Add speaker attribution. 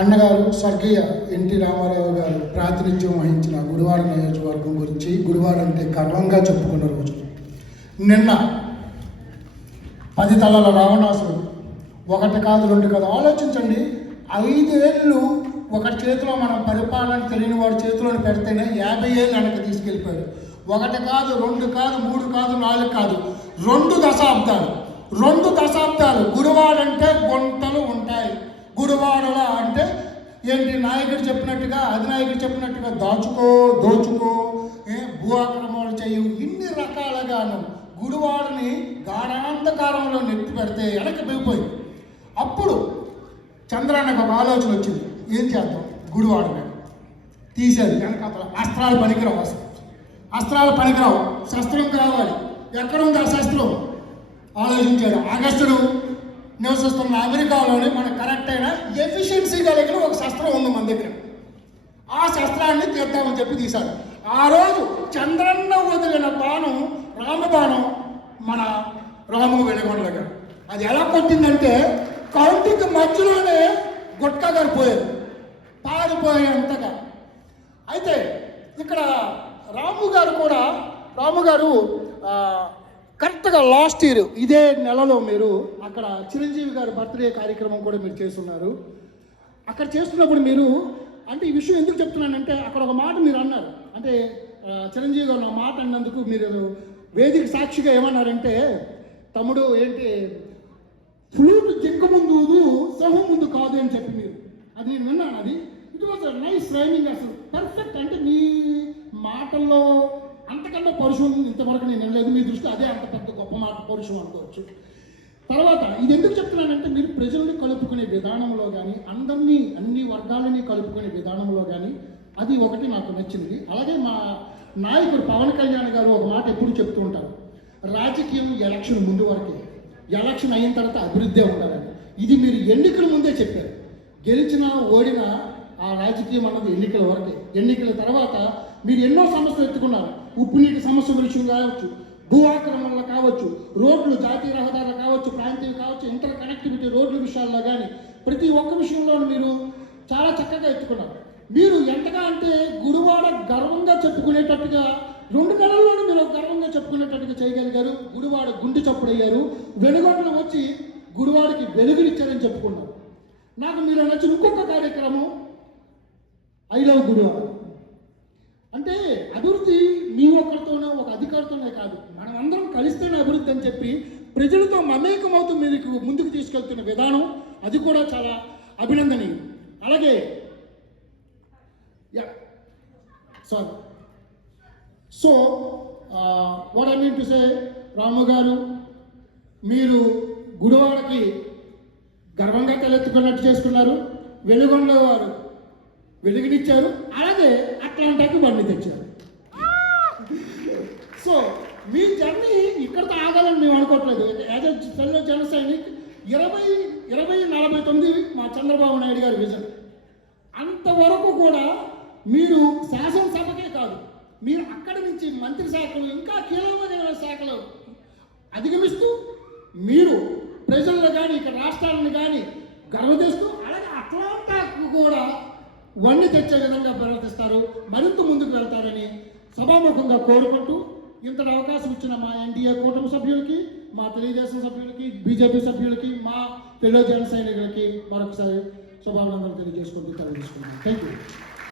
Speaker 1: అన్నగారు స్వర్గీయ ఎన్టీ రామారావు గారు ప్రాతినిధ్యం వహించిన గుడివాడ నియోజకవర్గం గురించి గుడివాడ అంటే గర్వంగా చెప్పుకున్న రోజు. నిన్న పది తలల రావణాసుడు ఒకటి కాదు రెండు కాదు ఆలోచించండి. ఐదేళ్ళు ఒక చేతిలో మనం పరిపాలన తెలియని వాడి చేతిలోని పెడితేనే యాభై ఏళ్ళు వెనక్కి తీసుకెళ్ళిపోయాడు. ఒకటి కాదు రెండు కాదు మూడు కాదు నాలుగు కాదు రెండు దశాబ్దాలు. రెండు దశాబ్దాలు గురువారంటే గుంటలు ఏంటి నాయకుడు చెప్పినట్టుగా అధినాయకుడు చెప్పినట్టుగా దాచుకో దోచుకో ఏ, భూ ఆక్రమణలు చేయు ఇన్ని రకాలుగాను గుడివాడిని గాఢాంధకారంలో నెట్టి పెడితే వెనక దిగిపోయింది అప్పుడు చంద్రానికి ఒక ఆలోచన వచ్చింది. ఏం చేద్దాం? గుడివాడ తీసేది వెనకాతల అస్త్రాలు పనికిరావు అసలు. అస్త్రాలు పనికిరావు. శస్త్రం కావాలి. ఎక్కడ ఉంది ఆ శస్త్రం? ఆలోచించాడు. ఆగస్టుడు నివసిస్తున్న అమెరికాలోనే మనకు కరెక్ట్ ఎఫిషియన్సీ కలిగిన ఒక శస్త్రం ఉంది మన దగ్గర. ఆ శస్త్రాన్ని తీద్దామని చెప్పి తీశాడు ఆ రోజు చంద్రన్న వదిలిన బాణం రామబాణం మన రాము వెలుగొండ అది ఎలా కొట్టిందంటే కౌంటికి మధ్యలోనే గుట్కగారు పోయారు. పారిపోయేంతగా. అయితే ఇక్కడ రాము గారు కూడా రాము గారు కరెక్ట్గా లాస్ట్ ఇయర్ ఇదే నెలలో మీరు అక్కడ చిరంజీవి గారి బర్త్డే కార్యక్రమం కూడా మీరు చేస్తున్నారు. అక్కడ చేస్తున్నప్పుడు మీరు అంటే ఈ విషయం ఎందుకు చెప్తున్నానంటే అక్కడ ఒక మాట మీరు అన్నారు. అంటే చిరంజీవి గారు నా మాట అన్నందుకు మీరు వేదిక సాక్షిగా ఏమన్నారంటే తమ్ముడు ఏంటి ఫ్లూట్ జింక ముందు సహం ముందు కాదు అని చెప్పి మీరు. అది నేను విన్నాను. అది ఇట్ వాజ్ నైస్ రైమింగ్ అసలు పర్ఫెక్ట్ అంటే మీ మాటల్లో అంతకన్నా పరుషం ఇంతవరకు నేను వినలేదు. మీ దృష్టి అదే అంత పెద్ద గొప్ప మాట పరుషం అనుకోవచ్చు. తర్వాత ఇది ఎందుకు చెప్తున్నానంటే మీరు ప్రజల్ని కలుపుకునే విధానంలో కానీ అందరినీ అన్ని వర్గాలని కలుపుకునే విధానంలో కానీ అది ఒకటి నాకు నచ్చింది. అలాగే మా నాయకుడు పవన్ కళ్యాణ్ గారు ఒక మాట ఎప్పుడు చెప్తూ ఉంటారు. రాజకీయం ఎలక్షన్ ముందు వరకే. ఎలక్షన్ అయిన తర్వాత అభివృద్ధి ఉండాలని. ఇది మీరు ఎన్నికల ముందే చెప్పారు. గెలిచినా ఓడినా ఆ రాజకీయం అన్నది ఎన్నికల వరకే. ఎన్నికల తర్వాత మీరు ఎన్నో సమస్యలు ఎత్తుకున్నారు. ఉప్పు నీటి సమస్య విషయం కావచ్చు భూ ఆక్రమణలు కావచ్చు రోడ్లు జాతీయ రహదారులు కావచ్చు ప్రాంతీయ కావచ్చు ఇంటర్ కనెక్టివిటీ రోడ్ల విషయాల్లో కానీ ప్రతి ఒక్క విషయంలో మీరు చాలా చక్కగా ఎత్తుకున్నారు. మీరు ఎంతగా అంటే గుడివాడ గర్వంగా చెప్పుకునేటట్టుగా రెండు నెలల్లోనే మీరు గర్వంగా చెప్పుకునేటట్టుగా చేయగలిగారు. గుడివాడ గుండె చప్పుడయ్యారు. వెలుగొండలు వచ్చి గుడివాడికి వెలుగునిచ్చారని చెప్పుకున్నారు నాకు మీరు నచ్చిన ఇంకొక కార్యక్రమం ఐ లవ్ గుడివాడ. అభివృద్ధి మీ ఒక్కరితోనే ఒక అధికారితోనే కాదు. మనం అందరం కలిస్తేనే అభివృద్ధి అని చెప్పి ప్రజలతో మమేకమవుతూ మీకు ముందుకు తీసుకెళ్తున్న విధానం అది కూడా చాలా అభినందనీయం. అలాగే yeah sorry. So what I mean to say Ramu garu మీరు గుడివాడకి గర్వంగా తలెత్తుకున్నట్టు చేసుకున్నారు. వెలుగొండ వారు వెలుగునిచ్చారు. అలాగే అట్లాంటి బండి తెచ్చారు. సో మీ జర్నీ ఇక్కడితో ఆగాలని మేము అనుకోవట్లేదు. యాజ్ ఎ ఫెల్లో జన సైనిక్ ఇరవై ఇరవై నలభై తొమ్మిది మా చంద్రబాబు నాయుడు గారి విజన్ అంతవరకు కూడా మీరు శాసనసభకే కాదు మీరు అక్కడి నుంచి మంత్రి శాఖలు ఇంకా కీలకమైన శాఖలు అధిగమిస్తూ మీరు ప్రజలను కానీ ఇక్కడ రాష్ట్రాలను కానీ గర్వదేస్తూ అలాగే అట్లాంటాకు కూడా వన్ని తెచ్చే విధంగా ప్రవర్తిస్తారు మరింత ముందుకు వెళ్తారని సభాముఖంగా కోరుకుంటూ ఇంతటి అవకాశం ఇచ్చిన మా ఎన్డీఏ కూటమి సభ్యులకి మా తెలుగుదేశం సభ్యులకి బీజేపీ సభ్యులకి మా తెలుగు జన సైనికులకి మరొకసారి శుభాభినందనలు తెలియజేసుకుంటూ తెలియజేసుకుంటాను థ్యాంక్ యూ